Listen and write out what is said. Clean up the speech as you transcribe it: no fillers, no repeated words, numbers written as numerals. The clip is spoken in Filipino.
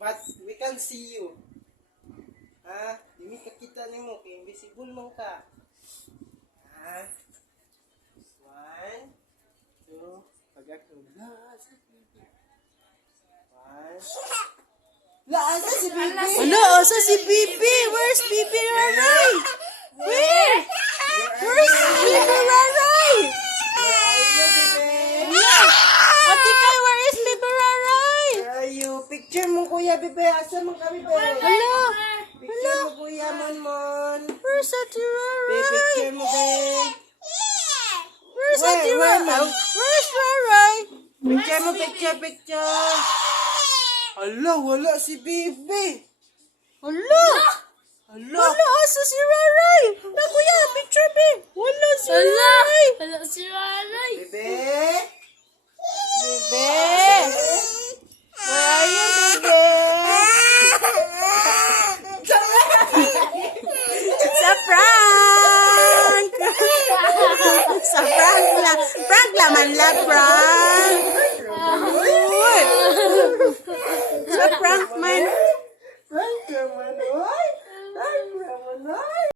But we can see you. Ha? Dili ka kita nimo kay invisible man ka. Ha? 1, 2, pagakong laasa si Bibi. 1. Laasa si Bibi. Ano, asa si Bibi? Where's Bibi Raray? Where? Where's Bibi Raray? Where are you, Bibi? Ate Kai, where is Bibi Raray? Where are you? Picture mo kuya, Bibi. Asa mo ka, Bibi? Hello? Picture mo kuya, Mon. Where's Ate Raray? Picture mo, babe. Where's Where? Ate Where, Raray? ma'am? Where's Raray? Picture mo, picture. Hala, wala si Bibi. Hala? Hala. Wala, asa si Raray? Na kuya, picture me. Wala si Raray. Wala si Raray. Bibi. Bibi. Where are you, Bibi? Sa prank! Sa prank lang. Prank naman lang, prank.